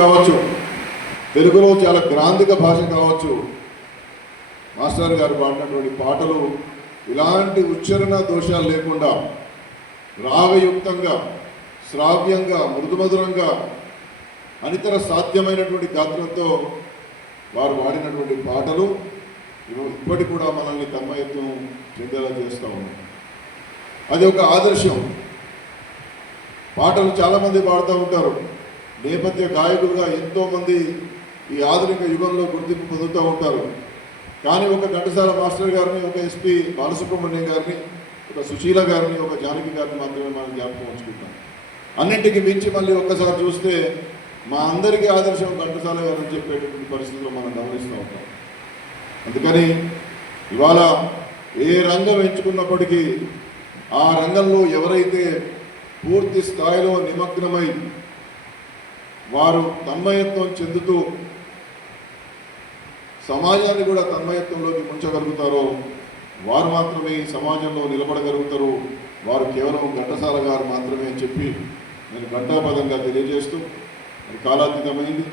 కావచ్చు, తెలుగులో చాలా గ్రాంధిక భాష కావచ్చు, మాస్టర్ గారు పాడినటువంటి పాటలు ఇలాంటి ఉచ్చారణ దోషాలు లేకుండా రాగయుక్తంగా, శ్రావ్యంగా, మృదుమధురంగా, అనితర సాధ్యమైనటువంటి గాత్రంతో వారు పాడినటువంటి పాటలు ఇప్పటికి కూడా మనల్ని తన్మయత్వం చెందేలా చేస్తూ ఉన్నాయి. అది ఒక ఆదర్శం. పాటలు చాలామంది పాడుతూ ఉంటారు. నేపథ్య గాయకులుగా ఎంతోమంది ఈ ఆధునిక యుగంలో గుర్తింపు పొందుతూ ఉంటారు. కానీ ఒక ఘంటసాల మాస్టర్ గారిని, ఒక ఎస్పి బాలసుబ్రహ్మణ్యం గారిని, ఒక సుశీల గారిని, ఒక జానకి గారిని మాత్రమే మనం జ్ఞాపకం ఉంచుకుంటాం. అన్నింటికి మించి మళ్ళీ ఒక్కసారి చూస్తే మా అందరికీ ఆదర్శం ఘంటసాల గారు అని చెప్పేటటువంటి పరిస్థితుల్లో మనం గమనిస్తూ ఉంటాం. అందుకని ఇవాళ ఏ రంగం ఎంచుకున్నప్పటికీ ఆ రంగంలో ఎవరైతే పూర్తి స్థాయిలో నిమగ్నమై వారు తన్మయత్వం చెందుతూ సమాజాన్ని కూడా తన్మయత్వంలోకి ముంచగలుగుతారో వారు మాత్రమే ఈ సమాజంలో నిలబడగలుగుతారు. వారు కేవలం ఘంటసాల గారు మాత్రమే అని చెప్పి నేను ఘంటాపదంగా తెలియజేస్తూ కాలాతీతమైంది.